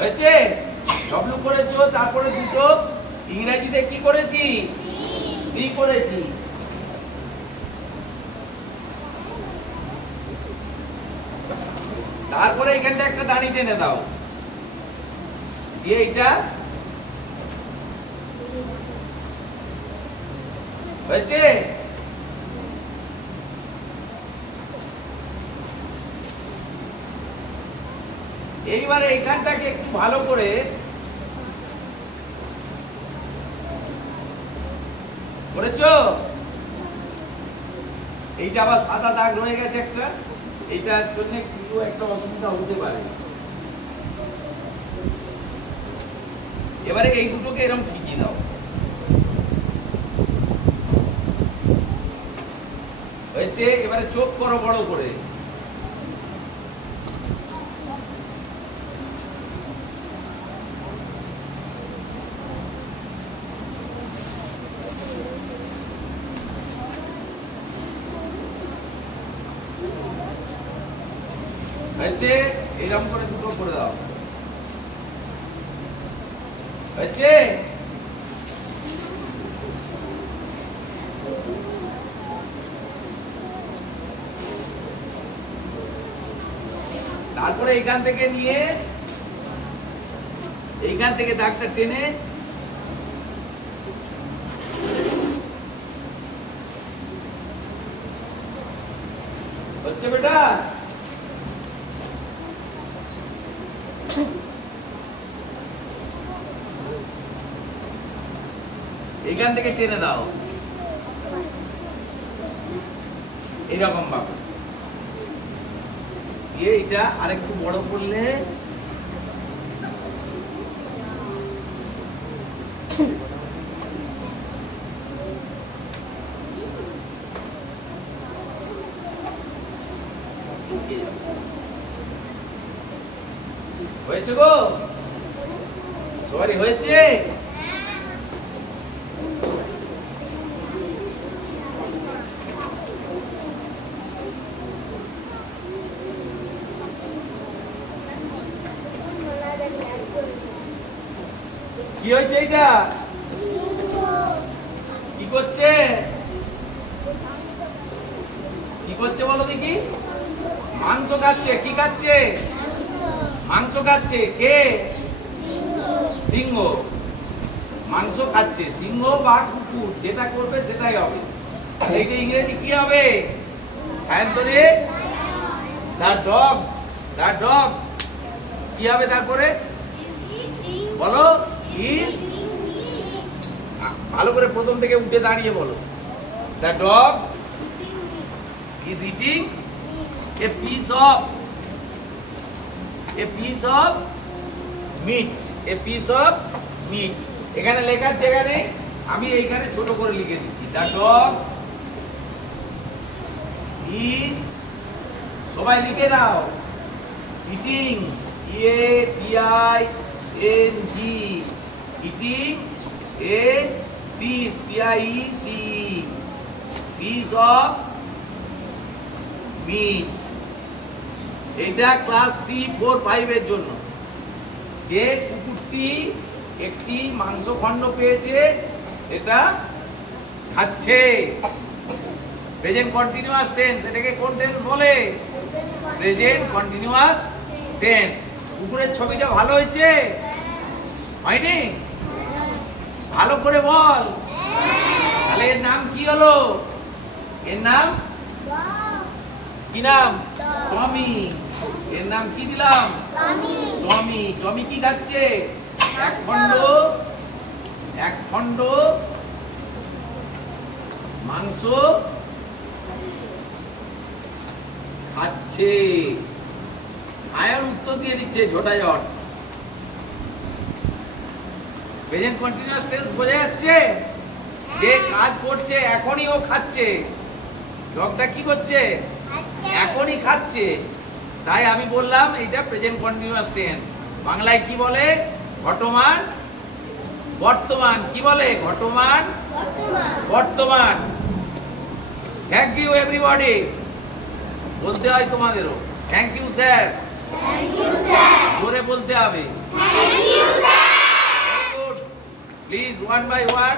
হয়েছে? ডব্লু করেছো, তারপরে দুটো ইংরেজিতে কি করেছি? ডি করেছি। তারপরে এখানটা একটা দাঁড়ি টেনে দাও, দিয়ে এইটা হয়েছে? এইবারে এইখানটাকে একটু ভালো করে করেছো। এইটা আবার সাদা দাগ রয়ে গেছে একটা, এইটার জন্য কিছু একটা অসুবিধা হতে পারে। এবারে এই দুটোকে এরকম ঠিকই দাও, হয়েছে? এবারে চোখ করো বড় করে, হয়েছে? এরকম করে দুটো করে দাও, হয়েছে? তারপরে এইখান থেকে নিয়ে এইখান থেকে দাগটা টেনে হচ্ছে বেটা? এইখান থেকে টেনে দাও এইরকম ভাবে, দিয়ে এটা আরেকটু বড় করলে হয়েছে গো? সরি, হয়েছে? কি হয়েছে? এটা কি করছে? কি করছে বলো দেখি? মাংস খাচ্ছে। কি খাচ্ছে? মাংস খাচ্ছে। কে? সিংহ। মাংস খাচ্ছে। সিংহ বা কুকুর যেটা করবে সেটাই হবে। এইটা ইংরেজি কি হবে? Sayantani, the dog. The dog কি হবে তারপরে? বলো। ইজ, ভালো করে প্রথম থেকে উঠে দাঁড়িয়ে বলো। The dog is eating a piece of meat. A piece of meat. এখানে লেখার জায়গা নেই, আমি এইখানে ছোট করে লিখে দিচ্ছি। The dog is, সবাই লিখে দাও, eating, E-A-T-I-N-G, eating a piece, P-I-E-C, piece of meat. এটা ক্লাস 3, 4, 5 এর জন্য। যে কুকুরটি একটি মাংস খণ্ড পেয়েছে সেটা খাচ্ছে। প্রেজেন্ট কন্টিনিউয়াস টেন্স, এটাকে কোন টেন্স বলে? Present continuous tense. কুকুরের ছবিটা ভালো হয়েছে? হয়নি? ভালো করে বল। তাহলে এর নাম কি হলো? এর নাম কি? নাম টমি। এর নাম কি দিলাম? টমি। টমি কি খাচ্ছে? এক খণ্ড মাংস খাচ্ছে। ছায়ার উত্তর দিয়ে দিচ্ছে ঝোটাঝট। প্রেজেন্ট কন্টিনিউয়াস টেন্স বোঝা যাচ্ছে? যে কাজ করছে এখনই ও খাচ্ছে। ডগটা কি করছে? এখনই খাচ্ছে। তাই আমি বললাম এটা প্রেজেন্ট কন্টিনিউয়াস টেন্স। বাংলায় কি বলে? ঘটমান বর্তমান। কি বলে? ঘটমান বর্তমান। থ্যাংক ইউ এভরিবডি বলতে হয় তোমাদেরও। Thank you sir. জোরে বলতে হবে। Please one by one